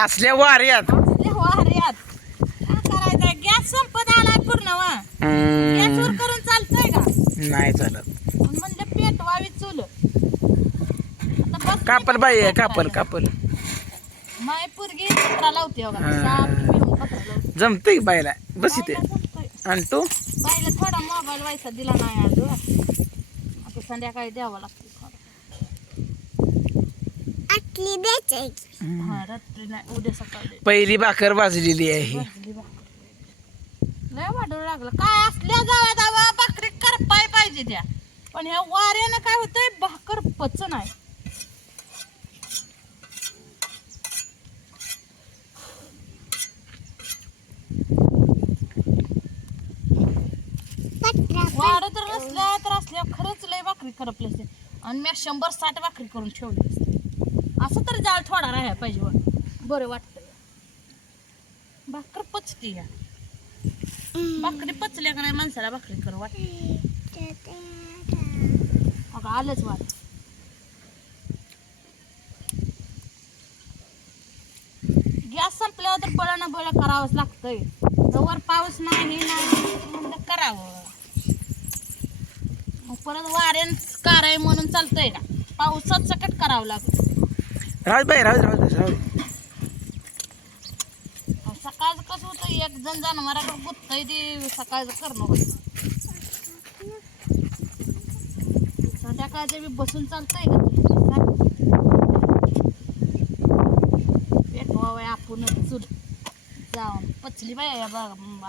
असल्या वाऱ्यात असल्या वाऱ्यात काय करायचं? गॅस संपत आलाय पूर्ण वा. गॅसवर करून चालतंय का? नाही चालत. म्हणलं पेटवावी चूल. आता बस कापल बाई कापल कापल माय पोरगी पत्रा लावते बघा. सारखी मिळून पत्रा लावते. जमते बायला बस इथे. बाईला जमतंय. आणि तू बाईला थोडा मोबाईल व्हायचा दिला नाही आज. आता संध्याकाळी द्यावा लागतो. हा रात्री नाही उद्या सकाळी पहिली भाकर भाजलेली आहे. भाजली भाकर. लय वाढू लागलं काय असल्या जाव्या भाकरी करपाय पाहिजे त्या. पण ह्या वाऱ्यानं काय होतंय भाकर पच नाही. वारं तर नसल्या तर असल्या खरंच लय भाकरी करपली असते. आणि मी 100-60 भाकरी करून ठेवली असते. असं तर जाळ थोडा राहायला पाहिजे बरं वाटतं. भाकर पचते या. भाकरी पचल्या का नाही माणसाला भाकरी करू वाटते. अगं आलंच वाट. गॅस संपल्यावर तर बळ ना बळ करावंच लागतंय. जवळ पाऊस नाही म्हणलं करावं. मग परत वाऱ्यान काराय म्हणून चालतंय का? पावसात सकट करावं लागतं. राहू बाई राहू सकाळचं कसं होतं एक जण जनावराकडे गुत्तय ते सकाळचं करणं होतं. संध्याकाळचं बी बसून चालतंय का? पेटवावं आपण चूल जाऊन पचली बाय बघा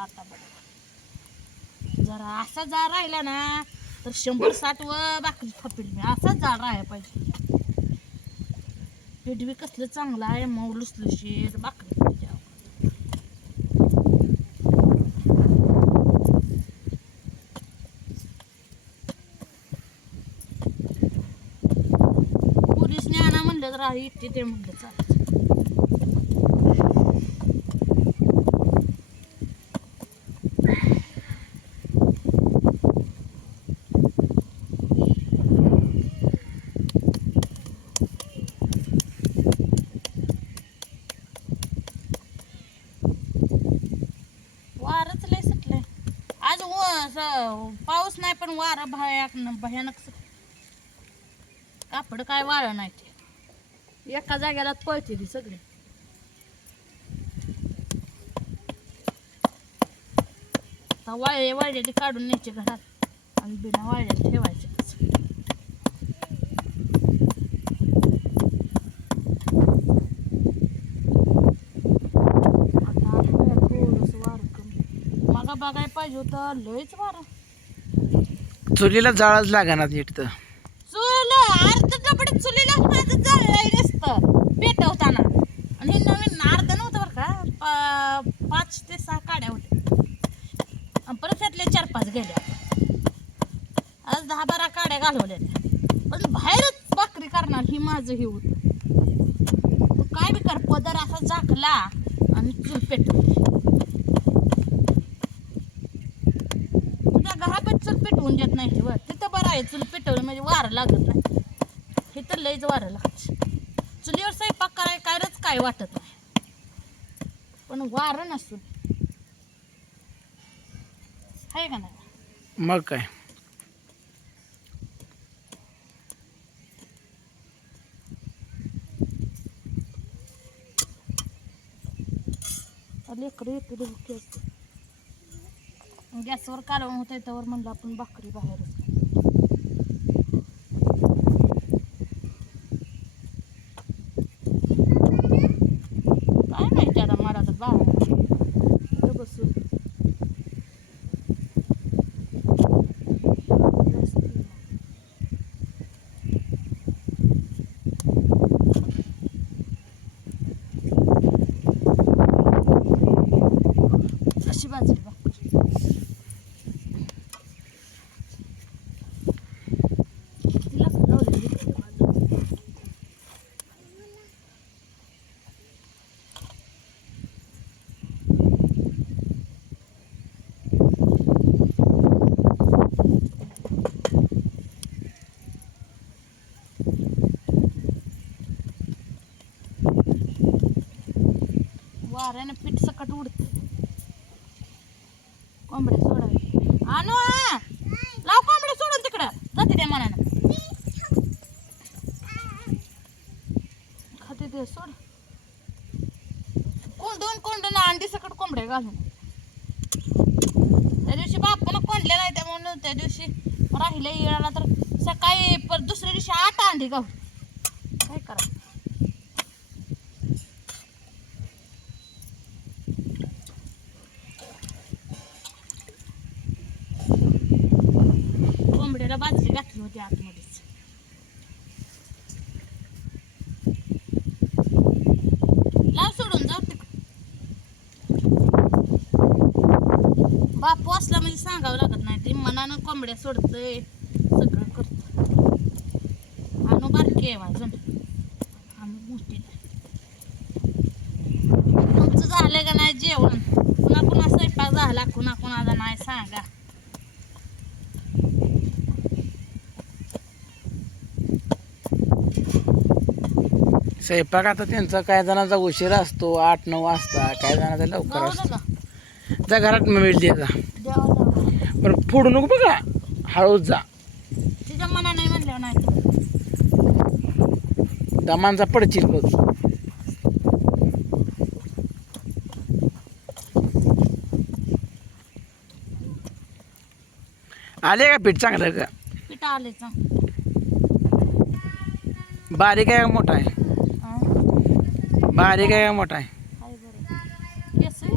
आता बघा. जरा असा जा राहिला ना तर 100-60 भाकरी थपेल मी. असाच जा राहायला पाहिजे. पीठ बी कसलं चांगलं आहे मऊ लुसलुशीत भाकरी पाहिजे. पोलीसने आणा म्हणलं तर इथे ते म्हणलं चालायचं. वारच लय सुटलंय आज. पाऊस नाही पण वारं भयानक कापड काय वारं नाही ते एका जाग्याला पळते ती सगळी. वाळलेली काढून न्यायचे घरात आणि बिना वाळलेली ठेवायचे. बघायला पाहिजे होतं लयच वारं. चुलीला जाळच लागणार नीट तर. चूल अर्ध डबडे चुलीला माझं जाळलंय नसतं पेटवताना. आणि हे नवीन अर्ध नव्हतं बरं का. 5 ते 6 काड्या होत्या आणि परत त्यातल्या 4-5 गेल्या. आज 10-12 काड्या घालवल्या. पण बाहेरच भाकरी करणार ही माझं हे होतं. काय बी कर पदर असा झाकला आणि चूल पेटवली. चूल पेटवून देत नाही ते वर तिथं बरं आहे. चूल पेटवलं म्हणजे वारं लागत नाही. हे तर लयच वारं लागत. चुलीवर स्वयंपाक करायच काय वाटत नाही. पण वारं नसून आहे का नाही. मग काय लेकरं येते भुकी असते. गॅसवर कालवण होतं त्यावर म्हणलं आपण भाकरी बाहेरच. काय माहिती आता मला तर बाहेर बसून अशी बाजरी भाकरी. वाऱ्याने पीठ सकट उडत. कोंबड्या सोडावी आणू लाव कोंबड्या सोडून तिकडं जाते त्या मनानं खाते ते सोड. कोंडून अंडी सकट कोंबड्या घालून. त्या दिवशी बापून कोंडले नाही त्यामुळे त्या दिवशी राहिले येळाला तर सकाळी पर दुसऱ्या दिवशी 8 अंडी गावली. काय करा कोंबड्याला बाजरी घातली होती आतमध्येच. लाव सोडून जाऊ तिकडे. बापू असला म्हणजे सांगावं लागत नाही. ते मनानं कोंबड्या सोडतय सगळं करत. आणू बारकी आहे अजून आणू मोठी नाही. तुमचं झालंय का नाही जेवण? कुणा कुणा स्वयंपाक झाला कुणा कुणाचा नाही सांगा. स्वयंपाक आता त्यांचा काय जणांचा उशीर असतो 8-9 वाजता, काय जणांचा लवकर जाऊ असतो. नका जा घरात मिळली जा द्यावा बरं. फोडू नको बघा, हळूच जा. तिच्या मना नाही म्हणल्यावर नाही. दमांचा पडचिल बघ. आले का पीठ चांगलं का? पिठा आले चांग बारीक आहे का मोठा आहे? बारीक आहे का मोठा आहे? हाय बरं केस आहे.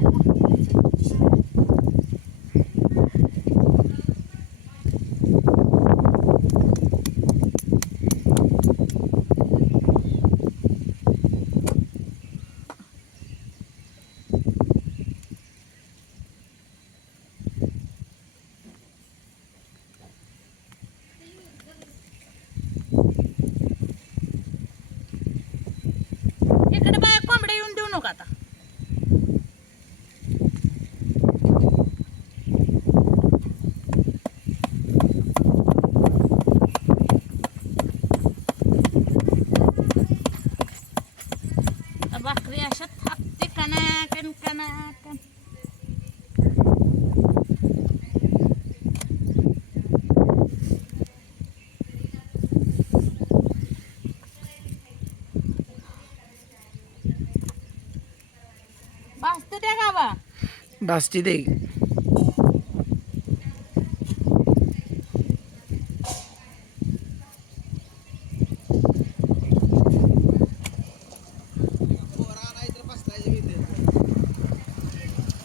इकडे बाया कोंबड्या येऊन देऊ नका आता. भाकरी अशा थापते कणाकण कणाकण. भाजते त्या गावा भाजती दे.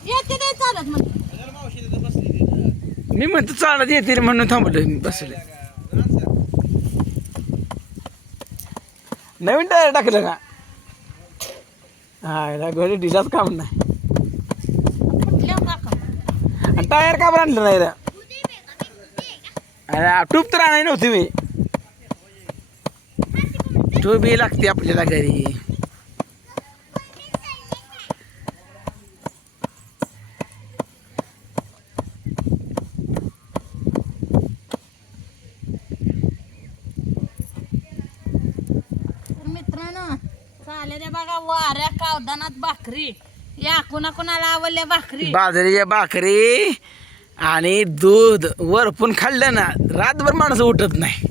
येते नाही चालत मग. मी म्हणतो चालत येते म्हणून थांबलो मी बसले. नवीन टायर टाकलं का? हा याला घरी डिलाच काम नाही. फुटल्यावर काका आणि टायर का बरं आणलं नाही रे? अरे टूब तर आणाय नव्हती मी. टूब ही लागते आपल्याला घरी. मित्रांनो चालेल्या बघा वाऱ्या कावदानात भाकरी. या कुणाला आवडल्या भाकरी बाजरीच्या भाकरी आणि दूध वरपून खाल्लं ना रातभर माणसं उठत नाही.